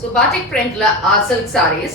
So batik printல art silk sarees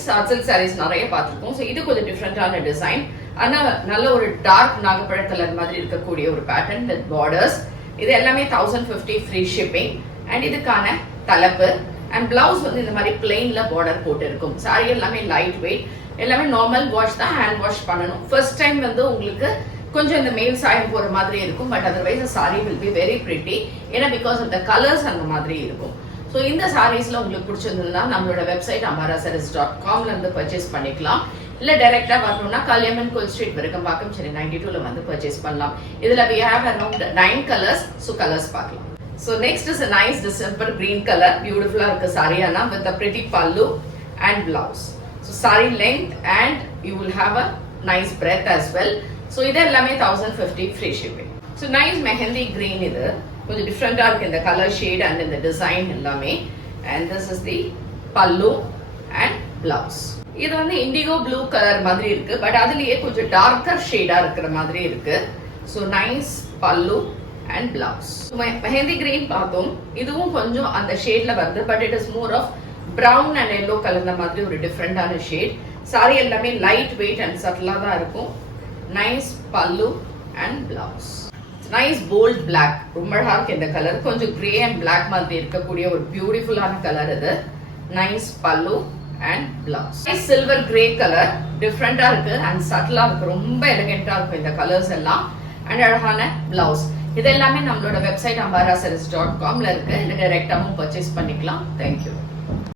நிறைய பார்த்திருக்கோம். So இது கொஞ்சம் டிஃபரண்டான டிசைன். ஆனா நல்ல ஒரு டார்க் நாகப்பழ கலர் மாதிரி இருக்கக்கூடிய ஒரு பேட்டர்ன் வித் பார்டர்ஸ். இது எல்லாமே 1050 ஃப்ரீ ஷிப்பிங். அண்ட் இதுக்கான தலைப்பு அண்ட் பிளவுஸ் வந்து இந்த மாதிரி பிளெயின்ல பார்டர் போட்டு இருக்கும். சாரி எல்லாமே லைட் வெயிட், எல்லாமே நார்மல் வாஷ் தான், ஹேண்ட் வாஷ் பண்ணணும். ஃபர்ஸ்ட் டைம் வந்து உங்களுக்கு கொஞ்சம் இந்த மேல் சாயம் போற மாதிரி இருக்கும். But otherwise sorry will be very pretty. ஏன்னா பிகாஸ் ஆஃப் த கலர்ஸ் அந்த மாதிரி இருக்கும். ஸோ இந்த சாரீஸ்ல உங்களுக்கு பிடிச்சிருந்ததுன்னா நம்மளோட வெப்சைட் ambarasarees.com இருந்து பர்ச்சேஸ் பண்ணிக்கலாம். இல்ல டைரக்டா வரணும்னா கல்யாணன் கோல் ஸ்ட்ரீட் விருகம்பாக்கம் சென்னை 92ல வந்து பர்ச்சேஸ் பண்ணலாம். இதுல we have around 9 colors. So colors பார்க்கலாம். So next is a nice December green color. Beautiful இருக்க saree ana with a pretty pallu and blouse. So saree length and you will have a nice breadth as well. So இது எல்லாமே 1050 free shipping. So nice mehendi green இது கொஞ்சம் டிஃப்ரெண்டா இருக்கு இந்த colour shade and இந்த design எல்லாமே. And this is the பல்லு அண்ட் பிளவுஸ். இது வந்து இண்டிகோ ப்ளூ கலர் மாதிரி இருக்கு, பட் அதுலயே கொஞ்சம் டார்க்கர் ஷேடா இருக்கிற மாதிரி இருக்கு. So nice pallu and blouse. Mehndi green பார்த்தோம், இதுவும் கொஞ்சம் அந்த ஷேட்ல வருது, but it is more of brown and yellow கலர்ந்த மாதிரி ஒரு டிஃப்ரெண்டான ஷேட். சாரி எல்லாமே லைட் வெயிட் அண்ட் சட்டிலா தான் இருக்கும். Nice pallu and blouse. Nice bold black, ரொம்ப அழகா இருக்கு இந்த கலர். கொஞ்சம் கிரே அண்ட் பிளாக் மாதிரி இருக்கக்கூடிய ஒரு பியூட்டிஃபுல்லான கலர் இது. Nice pallu and blouse. Nice silver grey colour, டிஃப்ரெண்டா இருக்கு அண்ட் சட்டிலா இருக்கு, ரொம்ப எலிகென்டா இருக்கும் இந்த கலர்ஸ் எல்லாம். அண்ட் அழகான பிளவுஸ். இது எல்லாமே நம்மளோட வெப்சைட் ambarasarees.com இருக்கு. இல்ல டைரக்டாவும் பர்ச்சேஸ் பண்ணிக்கலாம். தேங்க்யூ.